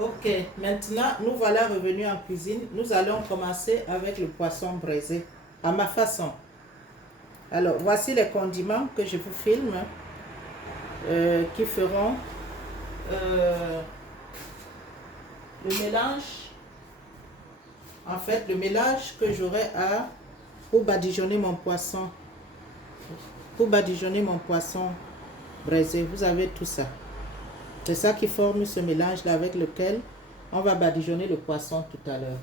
Ok, maintenant nous voilà revenus en cuisine. Nous allons commencer avec le poisson braisé, à ma façon. Alors, voici les condiments que je vous filme, qui feront euh, le mélange, en fait, le mélange que j'aurai pour badigeonner mon poisson. Pour badigeonner mon poisson braisé, vous avez tout ça. C'est ça qui forme ce mélange-là avec lequel on va badigeonner le poisson tout à l'heure.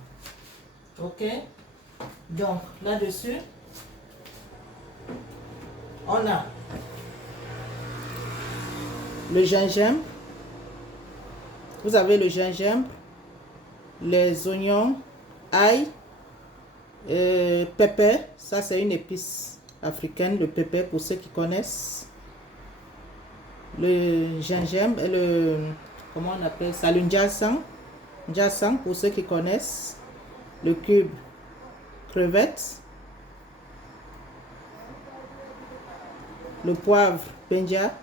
Ok? Donc, là-dessus, on a le gingembre. Vous avez le gingembre, les oignons, ail, pépé. Ça, c'est une épice africaine, le pépé, pour ceux qui connaissent. Le gingembre et comment on appelle ça, le njasang. Njasang, pour ceux qui connaissent. Le cube crevettes. Le poivre benja.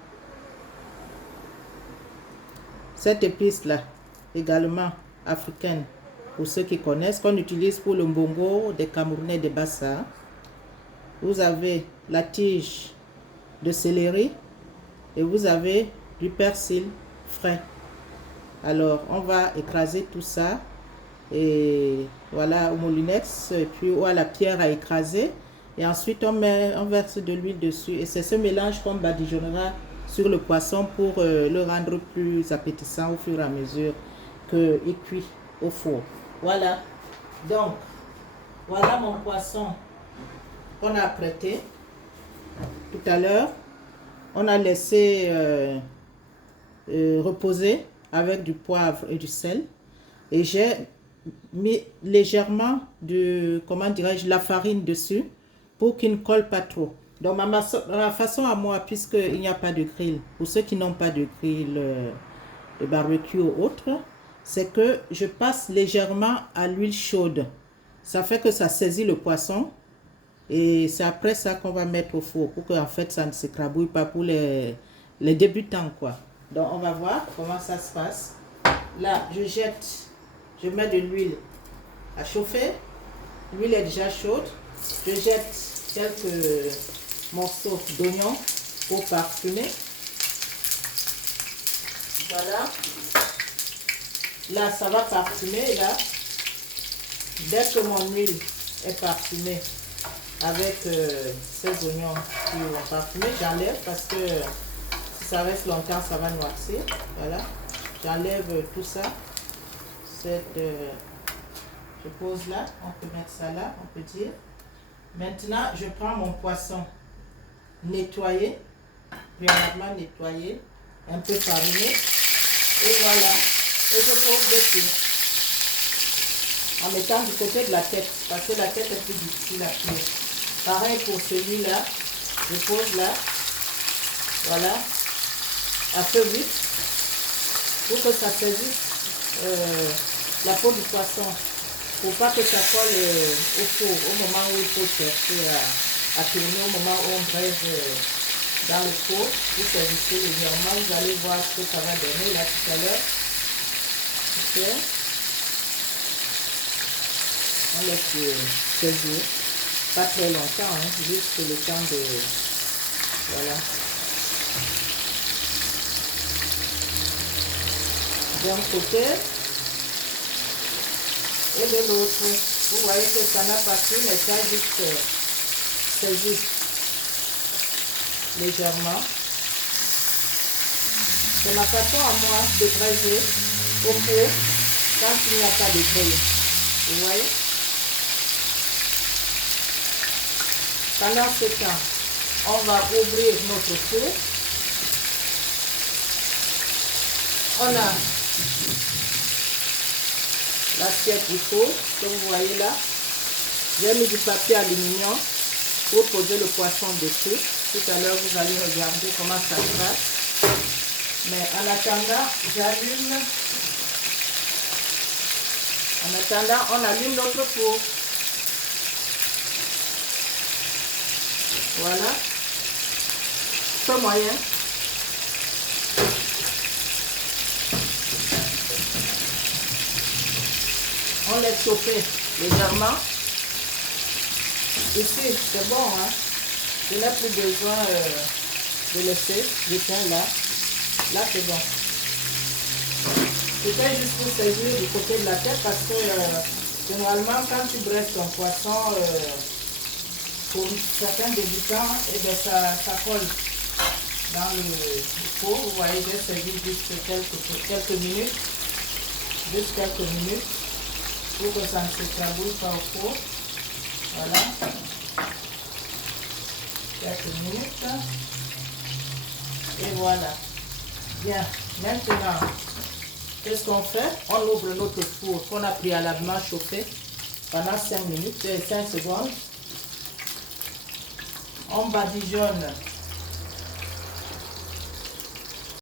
Cette épice-là, également africaine, pour ceux qui connaissent, qu'on utilise pour le mbongo des Camerounais des Bassa. Vous avez la tige de céleri et vous avez du persil frais. Alors, on va écraser tout ça et voilà au moulinex et puis ou à la pierre à écraser. Et ensuite, on verse de l'huile dessus et c'est ce mélange qu'on badigeonnera sur le poisson pour le rendre plus appétissant au fur et à mesure qu'il cuit au four. Voilà. Donc, voilà mon poisson qu'on a apprêté tout à l'heure. On a laissé reposer avec du poivre et du sel. Et j'ai mis légèrement comment dirais-je, la farine dessus pour qu'il ne colle pas trop. Donc, ma façon à moi, puisqu'il n'y a pas de grill, pour ceux qui n'ont pas de grill de barbecue ou autre, c'est que je passe légèrement à l'huile chaude. Ça fait que ça saisit le poisson et c'est après ça qu'on va mettre au four pour que en fait ça ne s'écrabouille pas pour les débutants, quoi. Donc, on va voir comment ça se passe. Là, je mets de l'huile à chauffer. L'huile est déjà chaude. Je jette quelques morceaux d'oignon pour parfumer. Voilà. Là, ça va parfumer. Là, dès que mon huile est parfumée avec ces oignons qui ont parfumé, j'enlève parce que si ça reste longtemps, ça va noircir. Voilà. J'enlève tout ça. Je pose là. On peut mettre ça là, on peut dire. Maintenant, je prends mon poisson nettoyé, préalablement nettoyé, un peu fariné, et voilà, et je pose dessus, en mettant du côté de la tête, parce que la tête est plus difficile à cuire. Pareil pour celui-là, je pose là, voilà, à feu vif, pour que ça saisisse la peau du poisson. Pour pas que ça colle au four au moment où il faut chercher à tourner, au moment où on braise dans le four. Vous servissez légèrement, vous allez voir ce que ça va donner là tout à l'heure. Ok. On laisse saisir. Pas très longtemps, hein, juste le temps de... Voilà. D'un côté. Et de l'autre, vous voyez que ça n'a pas pris, mais ça juste saisi légèrement. C'est ma façon à moi de braiser au four quand il n'y a pas de grill. Vous voyez? Pendant ce temps, on va ouvrir notre four. On a l'assiette du four que vous voyez là. J'ai mis du papier aluminium pour poser le poisson dessus. Tout à l'heure, vous allez regarder comment ça se passe. Mais en attendant, on allume notre four. Voilà. Feu moyen. On laisse chauffer légèrement. Ici, c'est bon, hein. Je n'ai plus besoin de laisser le pain là. Là, c'est bon. Je fais juste pour saisir du côté de la tête parce que généralement, quand tu braises ton poisson, pour certains débutants, et bien ça colle dans le four. Vous voyez, j'ai servi juste quelques minutes. Juste quelques minutes pour que ça ne s'écrabouille pas au four. Voilà. Quelques minutes. Et voilà. Bien. Maintenant, qu'est-ce qu'on fait? On ouvre notre four qu'on a préalablement chauffé pendant 5 minutes, 5 secondes. On badigeonne